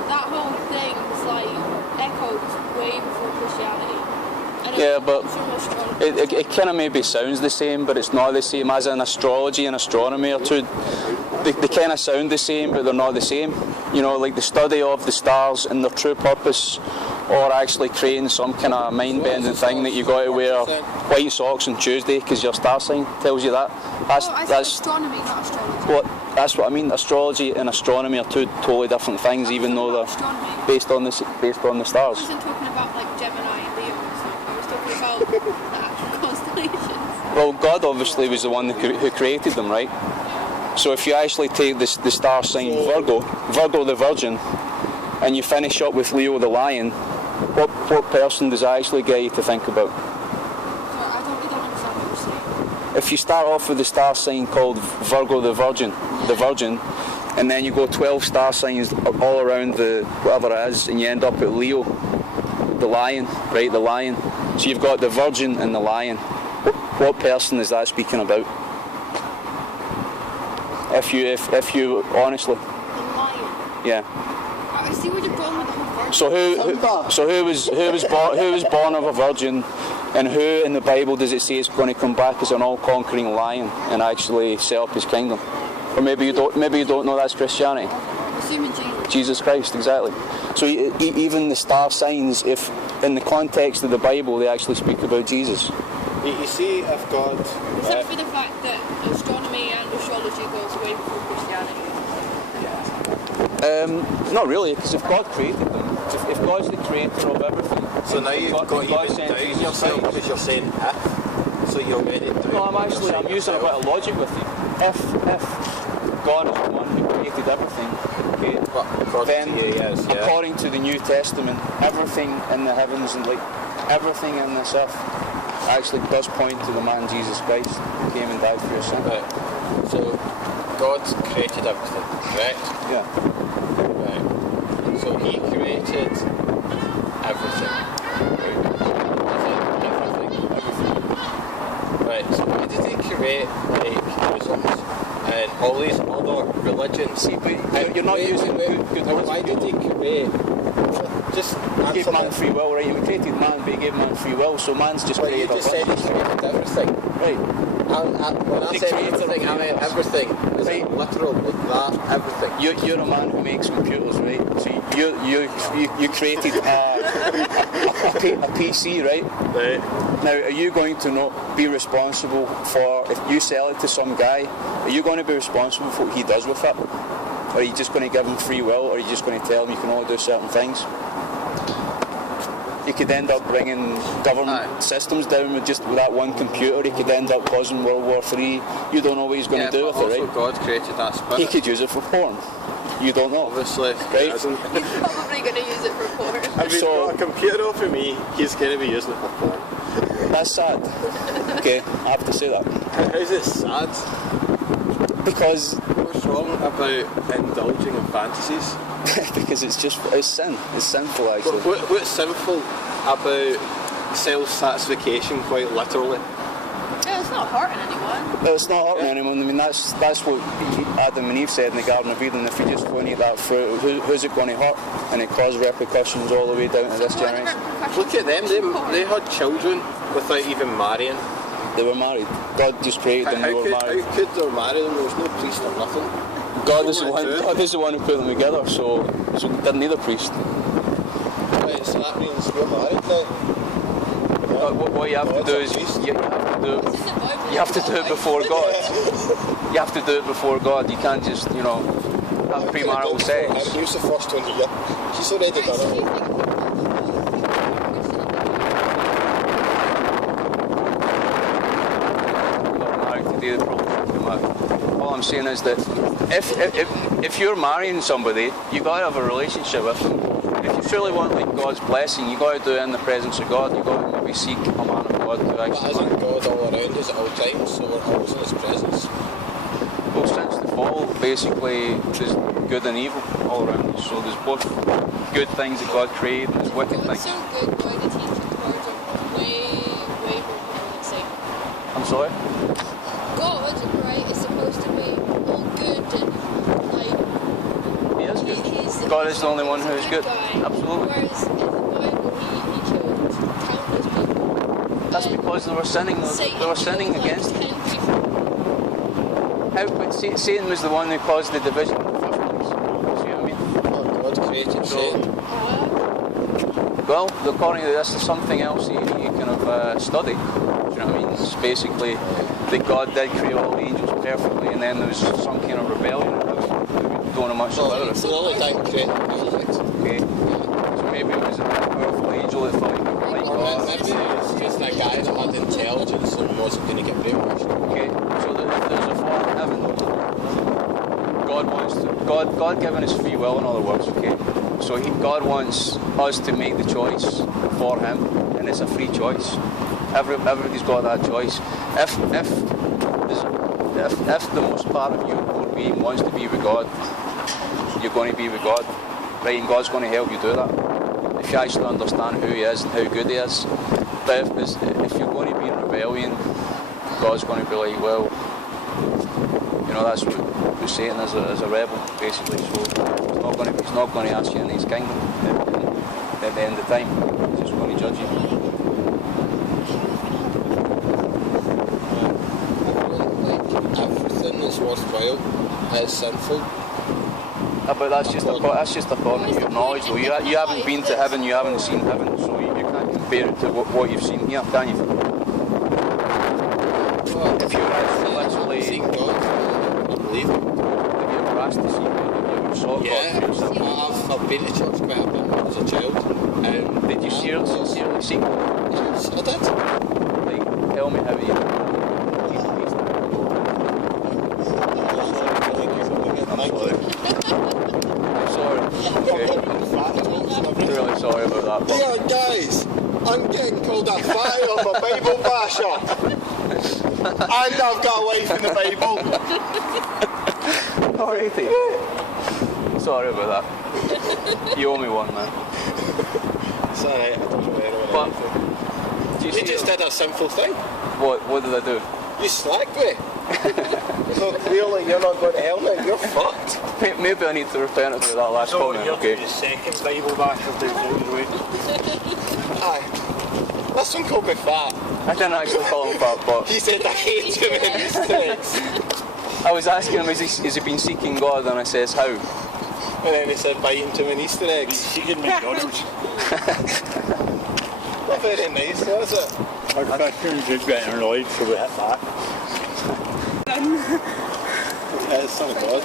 but that whole thing was like echoed way before Christianity. Yeah, but it kind of maybe sounds the same, but it's not the same. As in astrology and astronomy are two. They kind of sound the same, but they're not the same. You know, like the study of the stars and their true purpose, or actually creating some kind of mind-bending thing that you got to wear white socks on Tuesday because your star sign tells you that. I said astronomy, not astrology. Well, that's what I mean. Astrology and astronomy are two totally different things, even though they're based on the stars. I wasn't talking about like Gemini and Leo and stuff. I was talking about the actual constellations. Well, God obviously was the one who created them, right? So if you actually take the star sign Virgo the Virgin, and you finish up with Leo the Lion, what person does that actually get you to think about? Sorry, I don't understand what you're saying. If you start off with the star sign called Virgo the Virgin, and then you go 12 star signs all around the whatever it is, and you end up at Leo the Lion, right? The Lion. So you've got the Virgin and the Lion. What person is that speaking about? If you honestly. The lion. Yeah. I see where you're going with the whole virgin. So who was born of a virgin, and who in the Bible does it say is going to come back as an all-conquering lion and actually set up his kingdom? Or maybe you don't know that's Christianity. Assuming Jesus Christ, exactly. So even the star signs, if in the context of the Bible, they actually speak about Jesus. You see, if God... Except for the fact that astronomy and astrology goes way before Christianity. Not really, because if God created them, if God's the creator of everything... So now you've got even down yourself because you're saying if, so you're already down. No, I'm using a bit of logic with you. If God is the one who created everything, okay, then according to the New Testament, everything in the heavens and like everything in this earth actually does point to the man Jesus Christ who came and died for your sin. Right. So God created everything, correct? Yeah. Right. So He created everything. Everything. Right. So why did He create like Muslims and all these other religions? See, but you're not using good words. Why did He create? Just he gave man free will, right? He created man, but he gave man free will, so man's just created. You just said He created everything. Right. When I say everything, I mean everything. Is it literal, like that, everything? You're a man who makes computers, right? So you created a PC, right? Right. Now, are you going to be responsible for, if you sell it to some guy, are you going to be responsible for what he does with it? Or are you just going to give him free will, or are you just going to tell him you can only do certain things? You could end up bringing government systems down with just that one computer. He could end up causing World War III. You don't know what he's going to do with it, right? God created that spirit. He could use it for porn. You don't know. Obviously, right? He's probably going to use it for porn. If he's got a computer for me, he's going to be using it for porn. That's sad. Okay, I have to say that. How is it sad? Because... What's wrong about indulging in fantasies? Because it's sin. It's sinful, actually. What's sinful about self-satisfaction, quite literally? Yeah, it's not hurting anyone. No, it's not hurting anyone. I mean, that's what Adam and Eve said in the Garden of Eden. If you just go and eat that fruit, who's it going to hurt? And it caused repercussions all the way down to this generation. Look at them. They had children without even marrying. They were married. God just created them. They were married. How could they marry them? There was no priest or nothing. God is the one who put them together, so they didn't need a priest. Right, so that means we're married now. What you have to do is you have to do it before God. You have to do it before God. You can't just have premarital sex. Who's the first one here? She's already done it. All I'm saying is that if you're marrying somebody, you got to have a relationship with them. If you truly want God's blessing, you got to do it in the presence of God. You got to maybe seek a man of God to actually. But isn't God all around us at all times? So we're always in His presence. Well, since the fall, basically, there's good and evil all around us. So there's both good things that God created and there's wicked things. It's so good. Why the teachings words are way more than Satan. I'm sorry. God, right, is supposed to be all good and He is good. He's God is the only one who is good. Guy. Absolutely. Whereas in the Bible, he killed countless people. That's because they were sinning. They were sinning killed, against like, him. 10 people. How? But Satan was the one who caused the division in the first place. See what I mean? Oh, God created Satan. Well, according to this, there's something else you kind of study. Do you know what I mean? It's basically that God did create all the angels perfectly, and then there was some kind of rebellion. We don't know much about It's it. the only time he created perfect. Okay. So maybe it was a powerful angel that thought he could be like Or God. maybe it's just a guy that had intelligence and wasn't going to get brainwashed. Okay. So there's a fall in heaven. God given us free will, in other words. Okay. So God wants us to make the choice for Him, and it's a free choice. Everybody's got that choice. If the most part of your core being wants to be with God, you're going to be with God, right? And God's going to help you do that. If you actually understand who He is and how good He is. But if you're going to be in rebellion, God's going to be like, well, you know, that's what Satan is a rebel, basically. So he's not going to ask you in His kingdom at the end of time. He's just going to judge you. Everything that's worthwhile is sinful. But that's just according to your knowledge, though. You haven't been to heaven, you haven't seen heaven, so you can't compare it to what you've seen here, can you? If you were literally, Seeing God, I believe it. if you ever asked to see God, you saw Yeah, God for yourself. I've been to church quite a bit when I was a child. Did you sincerely seek God? Yes, I did. Like, tell me how you. Thank you. I'm sorry. Okay. I'm really sorry about that. But Yeah, guys, I'm getting called a fatty on my Bible basher. And I've got a wife in the Bible. alrighty. Sorry about that. You owe me one, man. It's alright, I don't know anyone. But do you You see just did a simple thing. what did I do? You slacked me. So clearly you're not going to hell now, you're fucked. Maybe I need to repent for that last comment. Okay. The second Bible basher down the way. Aye. Listen, called me fat. I didn't actually call him fat, but He said I hate him in Easter eggs. I was asking him, has he been seeking God? And I says, how? And then he said biting to an Easter eggs. Seeking McDonald's. Not very nice, was it? Our Christians just getting annoyed, so we hit back. Yeah, it's Son of God.